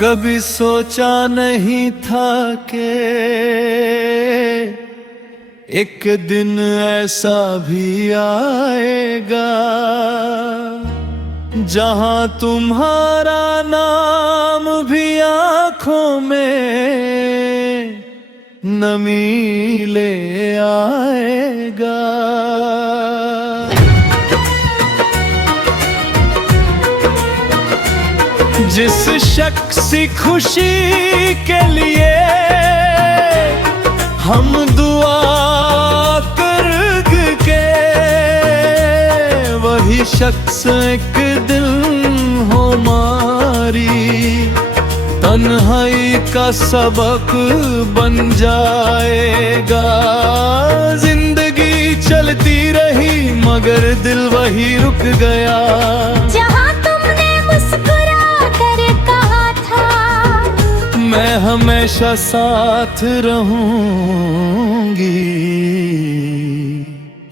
कभी सोचा नहीं था कि एक दिन ऐसा भी आएगा जहां तुम्हारा नाम भी आंखों में नमी ले आएगा। जिस शख्स की खुशी के लिए हम दुआ करके, वही शख्स एक दिन हो मारी तन्हाई का सबक बन जाएगा। जिंदगी चलती रही मगर दिल वही रुक गया। जहाँ तुमने मुस्कुरा कर कहा था मैं हमेशा साथ रहूंगी,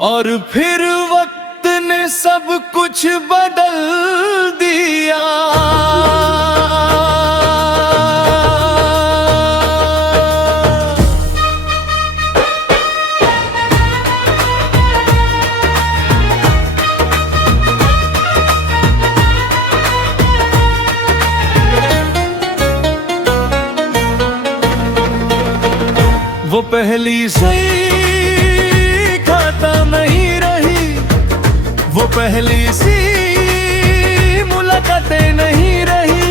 और फिर वक्त ने सब कुछ बदल दिया। वो पहली सी खाता नहीं रही, वो पहली सी मुलाकातें नहीं रही,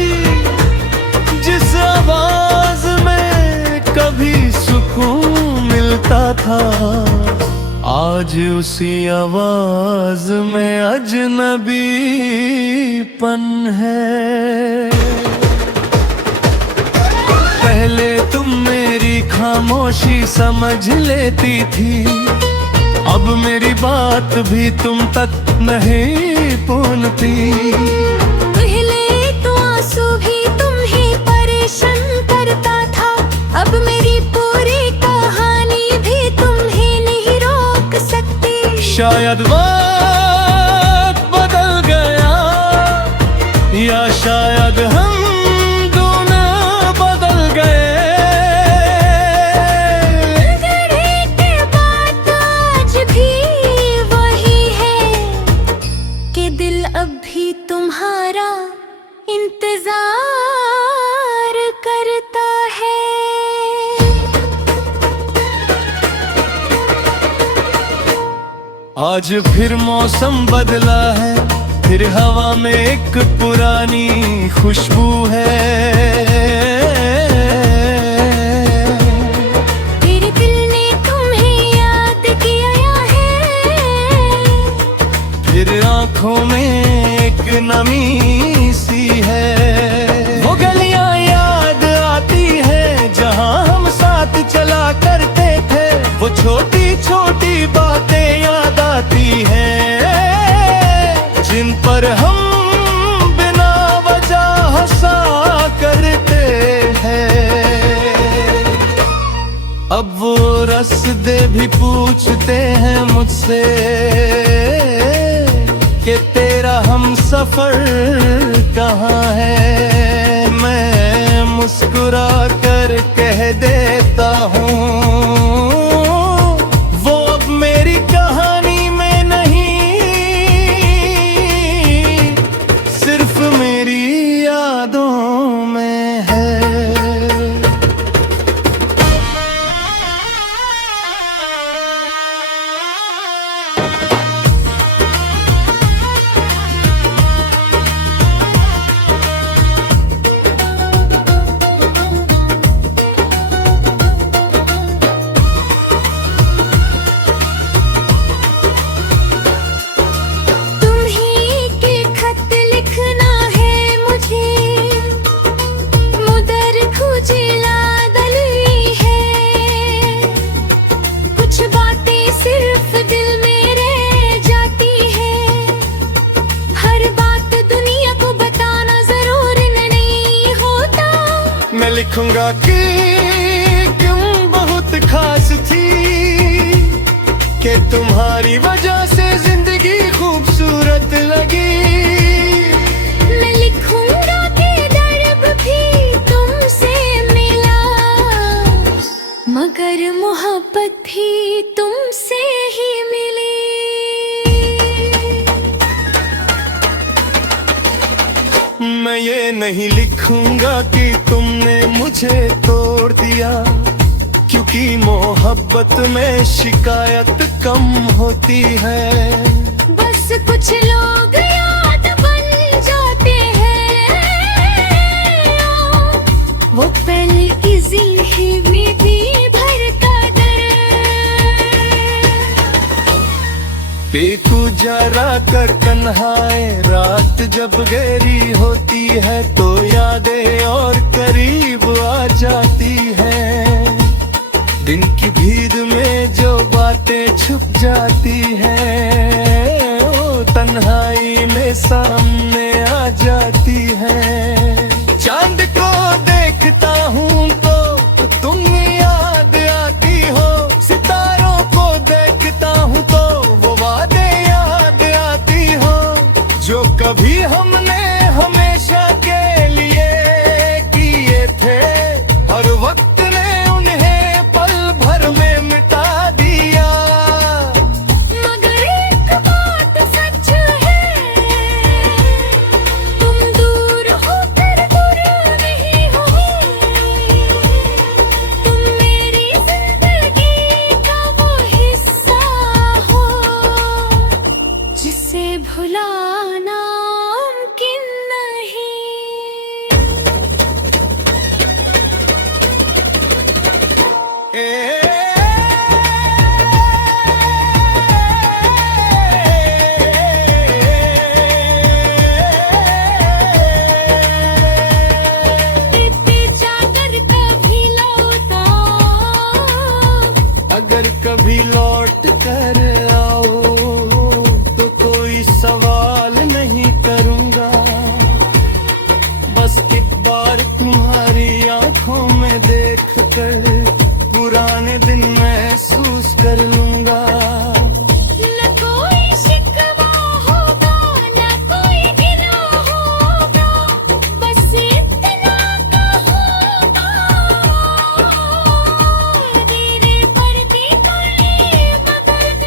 जिस आवाज में कभी सुकून मिलता था आज उसी आवाज में अजनबीपन है। पहले तुम मेरी खामोशी समझ लेती थी, अब मेरी बात भी तुम तक नहीं पहुंचती। पहले तो आंसू भी तुम्हें परेशान करता था, अब मेरी पूरी कहानी भी तुम्हें नहीं रोक सकती। शायद वक्त बदल गया, या शायद हम अभी तुम्हारा इंतजार करता है। आज फिर मौसम बदला है, फिर हवा में एक पुरानी खुशबू है। तेरे दिल ने तुम्हें याद किया है, फिर आंखों में नमी सी है। वो गलियां याद आती है जहां हम साथ चला करते थे, वो छोटी छोटी बातें याद आती हैं जिन पर हम बिना वजह हंसा करते हैं। अब वो रस्ते भी पूछते हैं मुझसे कि तेरा हम सफर कहाँ है। मैं मुस्कुरा कर कह देता हूँ वो अब मेरी कहानी में नहीं, सिर्फ मेरी यादों में है। लिखूंगा कि तुम बहुत खास थी, कि तुम्हारी वजह से जिंदगी खूबसूरत लगी। मैं लिखूंगा कि दर्द भी मैं ये नहीं लिखूंगा कि तुमने मुझे तोड़ दिया, क्योंकि मोहब्बत में शिकायत कम होती है। बस कुछ लोग याद बन जाते हैं, वो पहले की जिंदगी भरता दर्द। बेगुजारा कर तन्हाए रात जब गहरी होती है, तो यादें और करीब आ जाती है। दिन की भीड़ में जो बातें छुप जाती हैं, वो तन्हाई में सामने आ जाती हैं। चांद को देखता हूँ तो तुम याद आती हो, सितारों को देखता हूँ तो वो वादे याद आती हो, जो कभी हमने हमेशा के लिए किए थे। हर वक्त भुलाना मुमकिन नहीं। अगर कभी लौट कर आओ तो कोई सवाल नहीं करूंगा, बस एक बार तुम्हारी आंखों में देख कर पुराने दिन महसूस कर लूंगा। न कोई शिकवा होगा, न कोई गिला होगा, बस इतना कहूँगा, तेरे परदी तले मगर।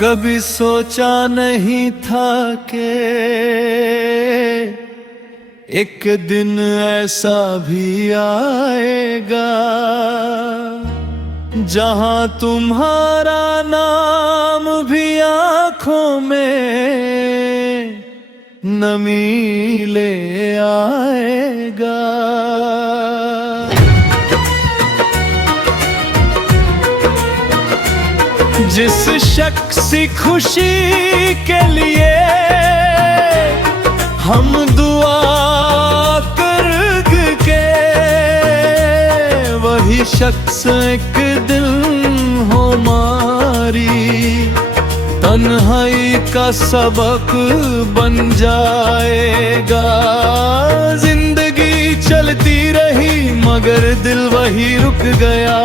कभी सोचा नहीं था कि एक दिन ऐसा भी आएगा, जहां तुम्हारा नाम भी आंखों में नमी ले आएगा। जिस शख्स की खुशी के लिए हम दुआ करके, वही शख्स एक दिन हो मारी तन्हाई का सबक बन जाएगा। जिंदगी चलती रही मगर दिल वही रुक गया,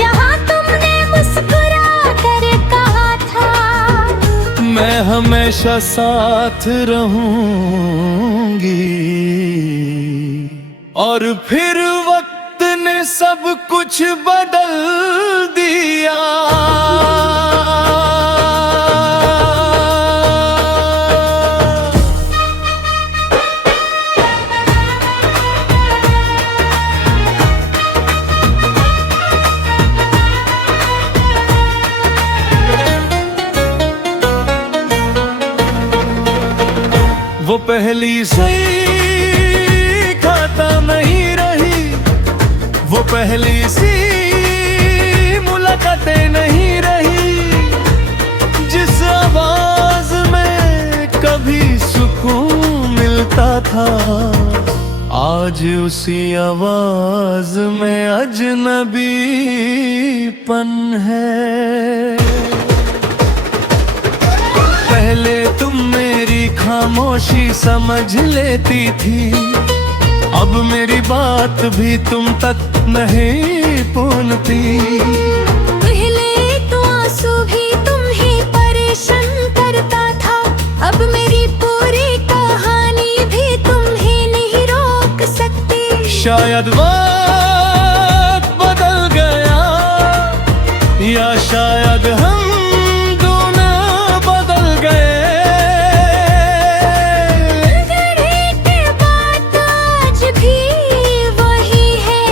जहाँ तुमने मुस्कुरा कर कहा था मैं हमेशा साथ रहूंगी। और फिर वक्त ने सब कुछ बदल दिया। वो पहली सी खाता नहीं रही, वो पहली सी मुलाकातें नहीं रही, जिस आवाज में कभी सुकून मिलता था, आज उसी आवाज में अजनबीपन है। पहले तुम मेरी खामोशी समझ लेती थी, अब मेरी बात भी तुम तक नहीं पहुंचती। इमिटेशन करता था। अब मेरी पूरी कहानी भी तुम्हें नहीं रोक सकती। शायद वक्त बदल गया, या शायद हम दोनों बदल गए। मगर एक बात आज भी वही है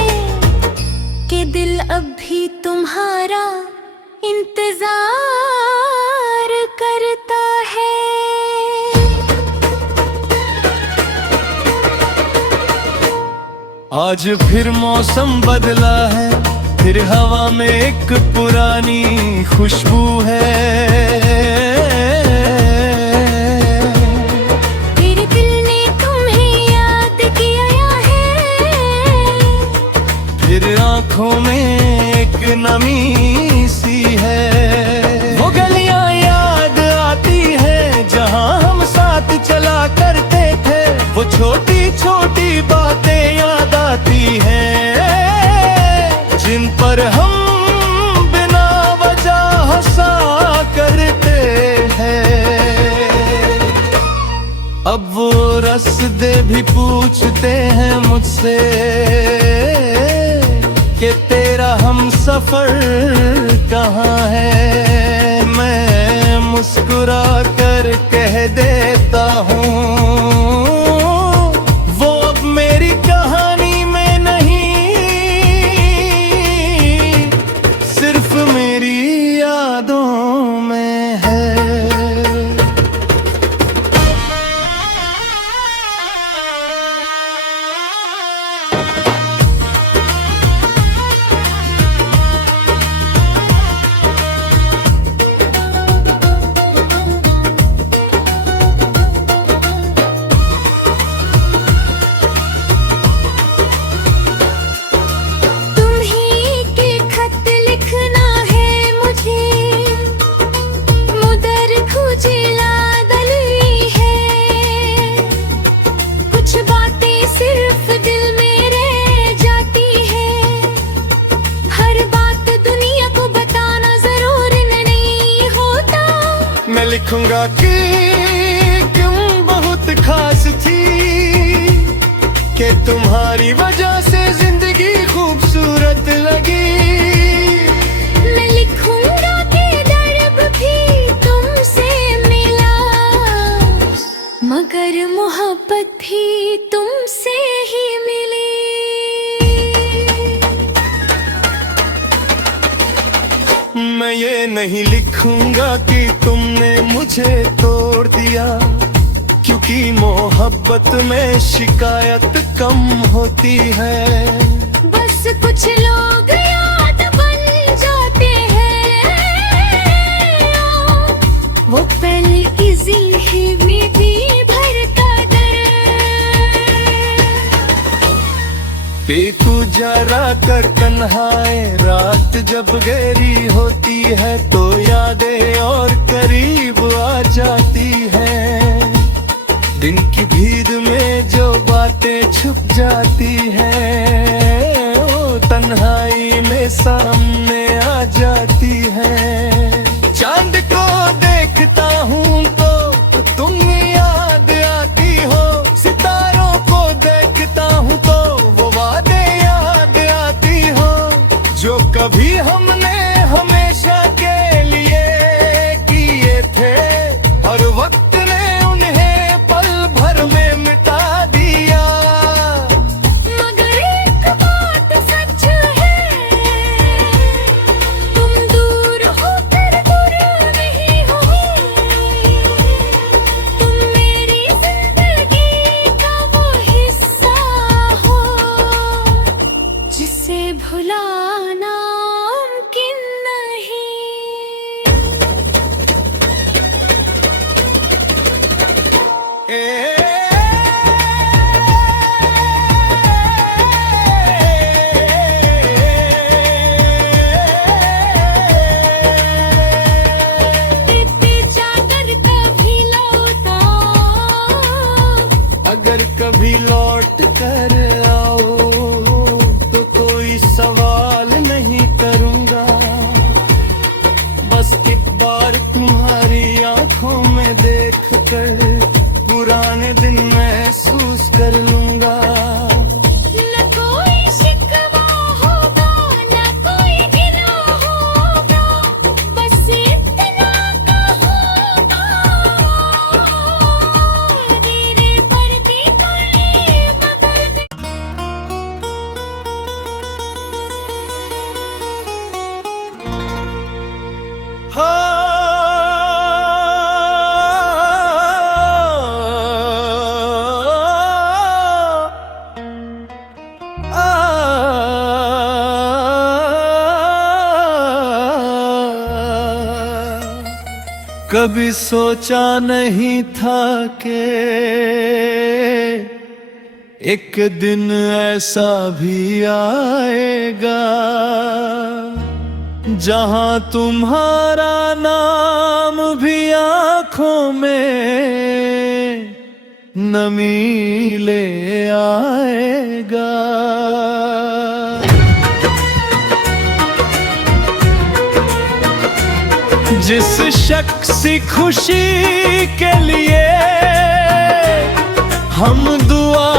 कि दिल अब भी तुम्हारा इंतजार करता है। आज फिर मौसम बदला है, फिर हवा में एक पुरानी खुशबू है। मेरे दिल ने तुम्हें याद किया है, फिर आंखों में एक नमी सी है। वो गलियां याद आती हैं जहां हम साथ चला करते थे। वो छोटी छोटी बातें याद आती हैं जिन पर हम बिना वजह हंसा करते हैं। अब वो रास्ते भी पूछते हैं मुझसे कि तेरा हम सफर कहाँ है। मैं मुस्कुरा कर कह देता हूँ वो अब मेरी कहानी में नहीं, सिर्फ मेरी यादों में है। तुम्हीं के खत लिखना है मुझे, मुदर खुजला दली है। कुछ बातें सिर्फ दिल में रह जाती है, हर बात दुनिया को बताना जरूर नहीं होता। मैं लिखूंगा कि तुम बहुत खास थी, कि तुम्हारी वजह से जिंदगी खूबसूरत लगी। मैं लिखूंगा कि दर्द भी तुमसे मिला, मगर मोहब्बत भी तुमसे ही मिली। मैं ये नहीं लिखूंगा कि तुमने मुझे तोड़ दिया, क्योंकि मोहब्बत में शिकायत कम होती है। बस कुछ लोग याद बन जाते हैं, वो पहले इजी है में भी भरता दर्द। बेकू जरा कर तन्हाए रात जब गहरी होती है, तो यादें और करीब आ जाती हैं। दिन की भीड़ में जो बातें छुप जाती हैं, वो तन्हाई में सामने आ जाती हैं। चांद को देखता हूँ तो तुम याद आती हो, सितारों को देखता हूँ तो वो वादे याद आती हो, जो कभी हमने हमेशा के लिए किए थे, और वक्त ने उन्हें पल भर में मिटा दिया। कभी सोचा नहीं था कि एक दिन ऐसा भी आएगा जहां तुम्हारा नाम भी आंखों में नमी ले आएगा। जिस शख्स की खुशी के लिए हम दुआ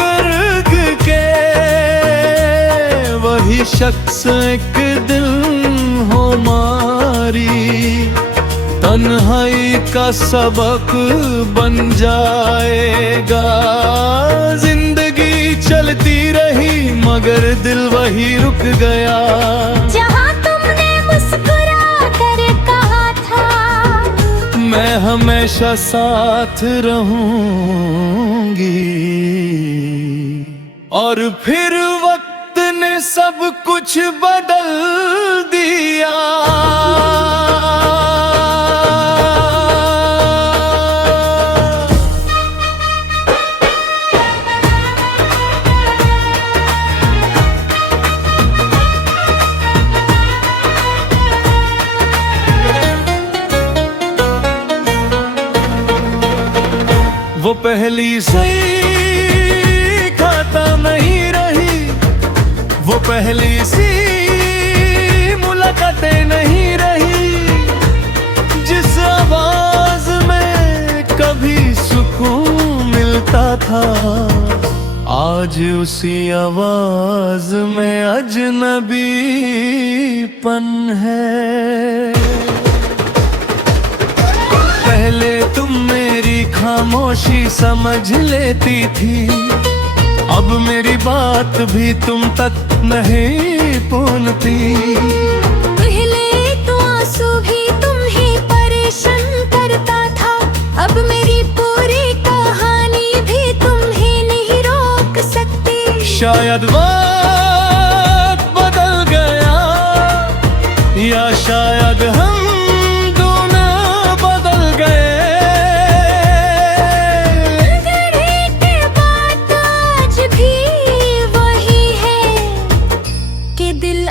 करके, वही शख्स एक दिन हो मारी तन्हाई का सबक बन जाएगा। जिंदगी चलती रही मगर दिल वही रुक गया। जहाँ तुमने मुस्कुरा कर कहा था मैं हमेशा साथ रहूंगी, और फिर वक्त ने सब कुछ बदल दिया। वो पहली सी खाता नहीं रही, वो पहली सी मुलाकातें नहीं रही, जिस आवाज में कभी सुकून मिलता था आज उसी आवाज में अजनबीपन है। पहले तुम मेरी खामोशी समझ लेती थी, अब मेरी बात भी तुम तक नहीं पहुंचती। पहले तो आंसू भी तुम ही परेशान करता था, अब मेरी पूरी कहानी भी तुम ही नहीं रोक सकती। शायद वक्त बदल गया, या शायद हम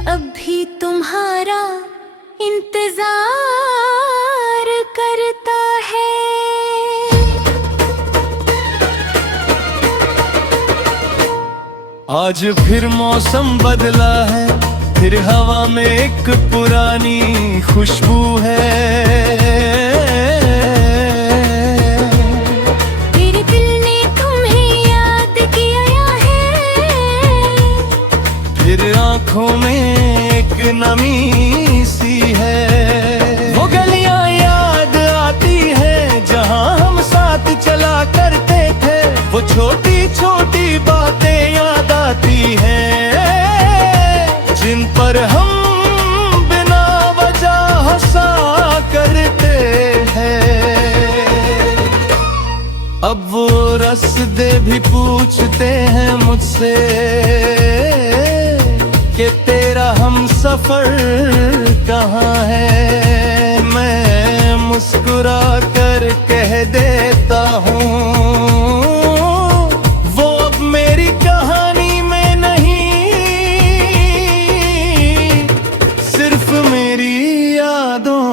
अभी तुम्हारा इंतजार करता है। आज फिर मौसम बदला है, फिर हवा में एक पुरानी खुशबू है। मेरे दिल ने तुम्हें याद किया है, फिर आंखों में नमी सी है। वो गलियां याद आती है जहां हम साथ चला करते थे, वो छोटी छोटी बातें याद आती हैं जिन पर हम बिना वजह हंसा करते हैं। अब वो रस्ते भी पूछते हैं मुझसे कि तेरा हम सफर कहाँ है। मैं मुस्कुरा कर कह देता हूँ वो अब मेरी कहानी में नहीं, सिर्फ मेरी यादों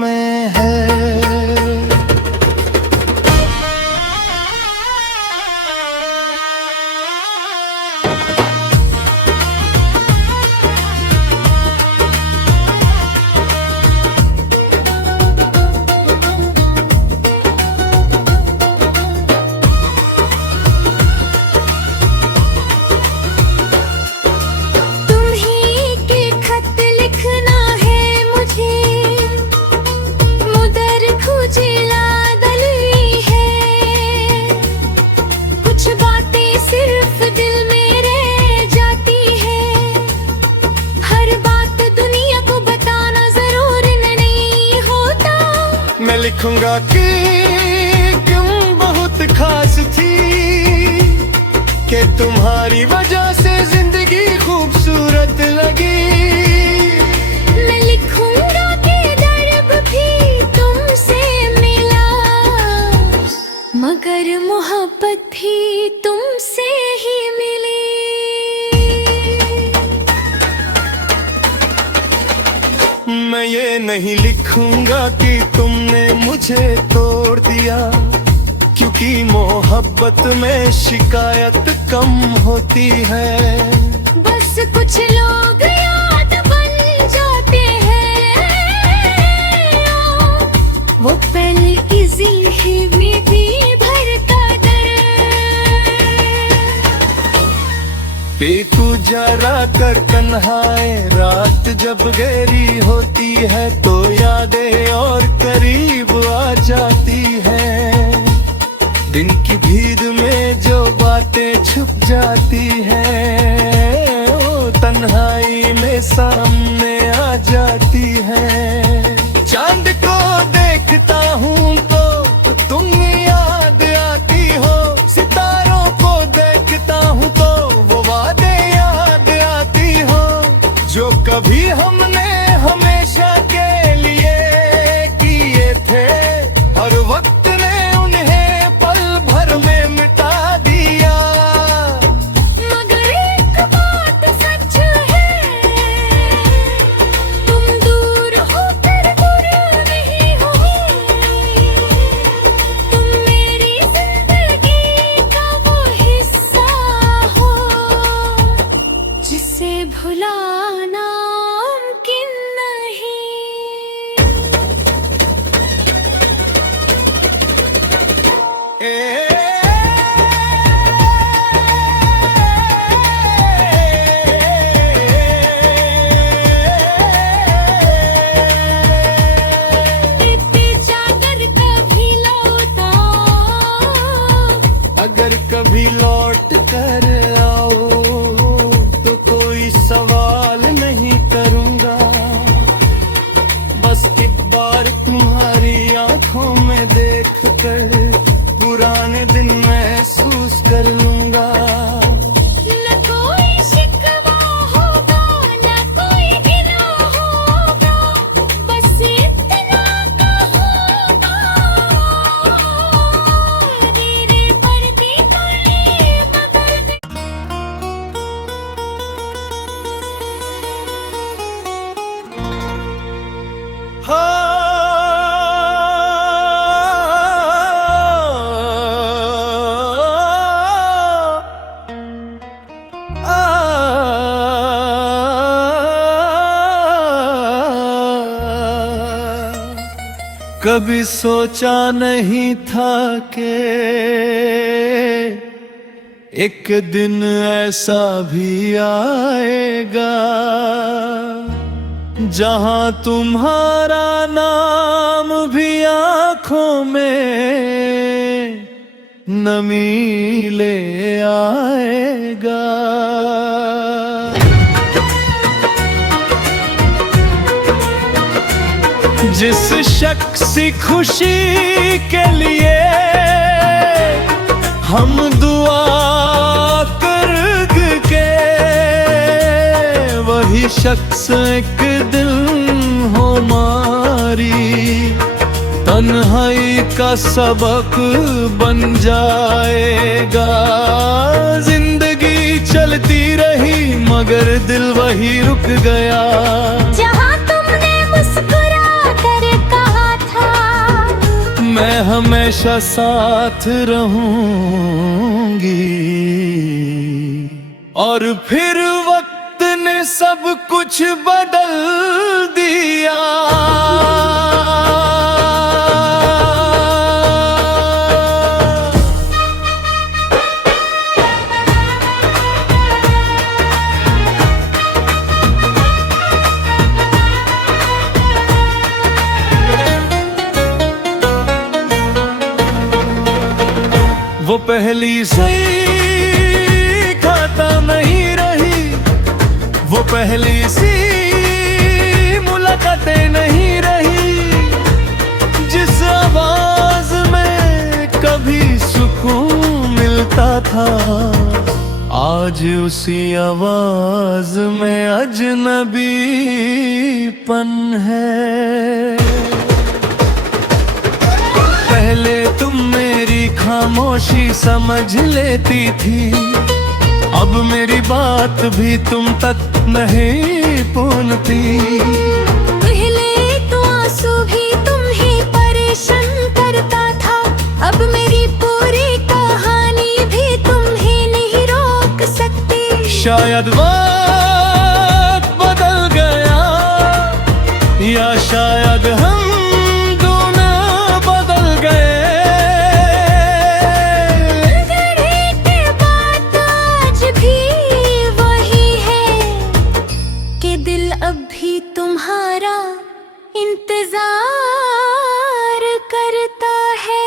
में है। लिखूंगा कि तुम बहुत खास थी, कि तुम्हारी वजह से जिंदगी खूबसूरत लगी। मैं लिखूंगा कि दर्द भी मैं ये नहीं लिखूंगा कि तुमने मुझे तोड़ दिया, क्योंकि मोहब्बत में शिकायत कम होती है। बस कुछ लोग याद बन जाते हैं, वो पहले इजी है मेरी भरता दर्द। बेकू जरा कर तन्हाए, रात जब गहरी होती है तो यादें और करीब आ जाती हैं। दिन की भीड़ में जो बातें छुप जाती हैं, वो तन्हाई में सामने आ जाती हैं। चांद को देखता हूँ तो तुम याद आती हो, सितारों को देखता हूँ तो वो वादे याद आती हो, जो कभी हमने हमेशा के लिए किए थे। हर वक्त भुलाना मुमकिन नहीं। अगर कभी लौट कर आओ तो कोई सवाल नहीं करूंगा, बस एक बार तुम्हारी आंखों में देख कर पुराने दिन महसूस कर लूंगा। न कोई शिकवा होगा, न कोई गिला होगा, बस इतना कहूंगा, तेरे परदी कोई मगर। कभी सोचा नहीं था कि एक दिन ऐसा भी आएगा, जहां तुम्हारा नाम भी आंखों में नमी ले आएगा। जिस शख्स की खुशी के लिए हम दुआ कर के, वही शख्स एक दिन हो मारी तन्हाई का सबक बन जाएगा। जिंदगी चलती रही मगर दिल वही रुक गया, जहाँ तुमने मुस्कुरा कर कहा था मैं हमेशा साथ रहूंगी। और फिर वक्त ने सब कुछ बदल दिया। वो पहली सी खाता नहीं रही, वो पहली सी मुलाकातें नहीं रही, जिस आवाज में कभी सुकून मिलता था, आज उसी आवाज में अजनबीपन है। पहले तुम मेरी खामोशी समझ लेती थी, अब मेरी बात भी तुम तक नहीं पहुंचती। पहले परेशान करता था। अब मेरी पूरी कहानी भी तुम्हें नहीं रोक सकती। शायद वक्त बदल गया, या शायद हम दोनों बदल गए। लड़ने के बाद आज भी वही है कि दिल अब भी तुम्हारा इंतजार करता है।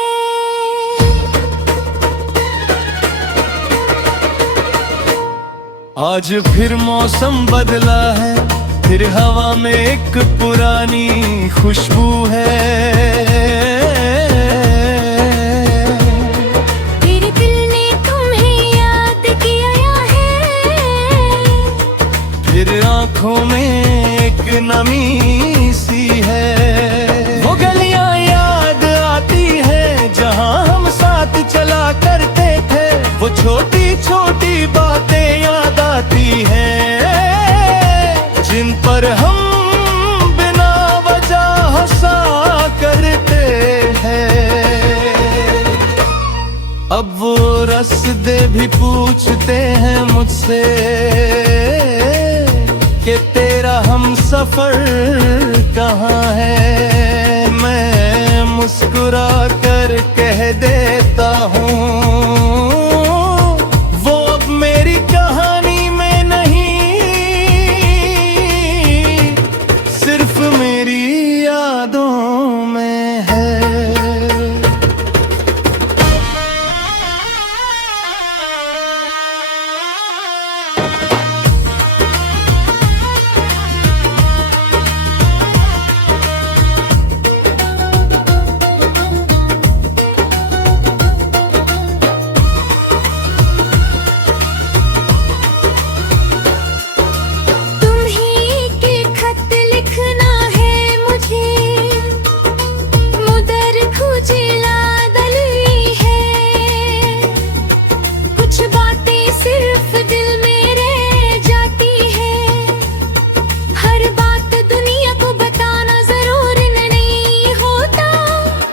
आज फिर मौसम बदला है, फिर हवा में एक पुरानी खुशबू है। तेरे दिल ने तुम्हें याद किया है, फिर आंखों में एक नमी सी है। वो गलियां याद आती हैं जहां हम साथ चला करते थे। वो छोटी छोटी बातें याद आती हैं जिन पर हम बिना वजह हंसा करते हैं। अब वो रास्ते भी पूछते हैं मुझसे कि तेरा हम सफर कहाँ है। मैं मुस्कुरा कर कह देता हूँ वो अब मेरी कहानी में नहीं, सिर्फ मेरी यादों में है।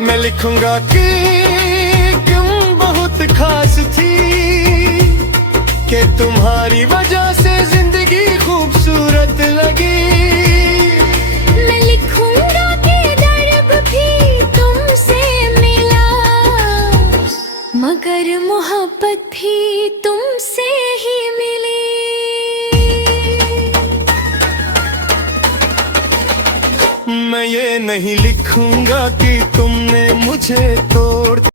मैं लिखूंगा कि तुम बहुत खास थी, कि तुम्हारी वजह से जिंदगी खूबसूरत लगी। मैं लिखूंगा कि दर्द भी तुमसे मिला, मगर मोहब्बत भी तुमसे ही मिली। मैं ये नहीं लिखूंगा कि तुमने मुझे तोड़